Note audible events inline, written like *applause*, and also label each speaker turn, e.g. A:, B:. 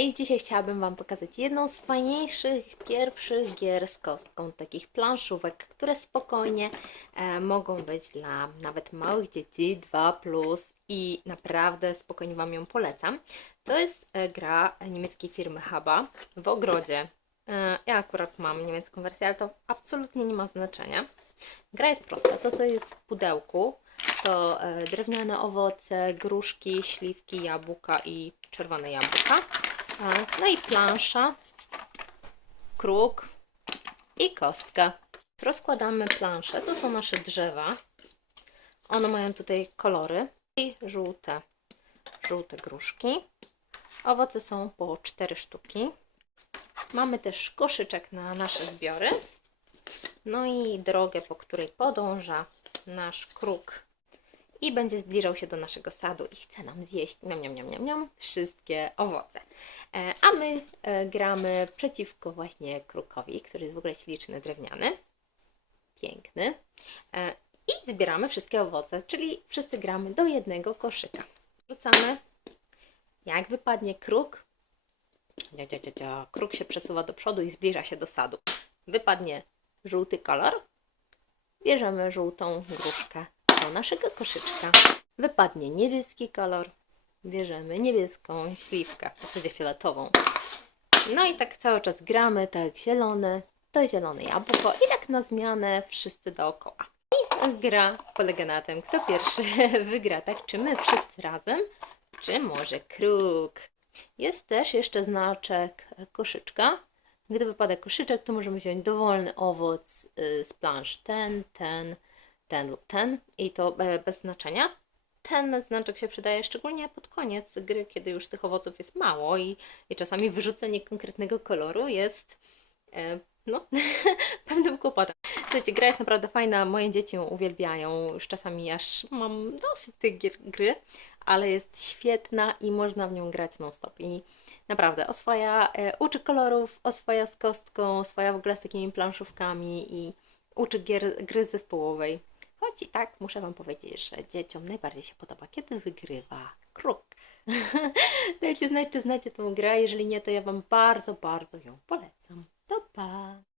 A: Hej, dzisiaj chciałabym Wam pokazać jedną z fajniejszych pierwszych gier z kostką, takich planszówek, które spokojnie e, mogą być dla nawet małych dzieci 2 plus i naprawdę spokojnie Wam ją polecam. To jest e, gra niemieckiej firmy Haba w ogrodzie. E, ja akurat mam niemiecką wersję, ale to absolutnie nie ma znaczenia. Gra jest prosta. To, co jest w pudełku, to e, drewniane owoce, gruszki, śliwki, jabłka i czerwone jabłka. E, No i plansza, kruk i kostka. Rozkładamy planszę. To są nasze drzewa. One mają tutaj kolory i żółte, żółte gruszki. Owoce są po 4 sztuki. Mamy też koszyczek na nasze zbiory. No i drogę, po której podąża nasz kruk i będzie zbliżał się do naszego sadu i chce nam zjeść miam, miam, miam, miam, miam, wszystkie owoce. E, a my e, gramy przeciwko właśnie krukowi, który jest w ogóle śliczny, drewniany, piękny. E, I zbieramy wszystkie owoce, czyli wszyscy gramy do jednego koszyka. Rzucamy. Jak wypadnie kruk, kruk się przesuwa do przodu i zbliża się do sadu. Wypadnie żółty kolor, bierzemy żółtą gruszkę do naszego koszyczka. Wypadnie niebieski kolor, bierzemy niebieską śliwkę, w zasadzie fioletową. No i tak cały czas gramy, tak zielone, to zielone jabłko i tak na zmianę wszyscy dookoła. I gra polega na tym, kto pierwszy *laughs* wygra, tak? Czy my wszyscy razem, czy może kruk. Jest też jeszcze znaczek koszyczka, gdy wypada koszyczek, to możemy wziąć dowolny owoc y, z plansz. Ten, ten, ten lub ten i to e, bez znaczenia. Ten znaczek się przydaje szczególnie pod koniec gry, kiedy już tych owoców jest mało i, i czasami wyrzucenie konkretnego koloru jest e, no, *laughs* pewnym kłopotem. Słuchajcie, gra jest naprawdę fajna, moje dzieci ją uwielbiają, już czasami aż mam dosyć tej gier, gry, ale jest świetna i można w nią grać non stop i naprawdę oswaja, e, uczy kolorów, oswaja z kostką, oswaja w ogóle z takimi planszówkami i uczy gier, gry zespołowej. Choć i tak muszę Wam powiedzieć, że dzieciom najbardziej się podoba, kiedy wygrywa kruk. *laughs* Dajcie znać, czy znacie tę grę, jeżeli nie, to ja Wam bardzo, bardzo ją polecam. To pa!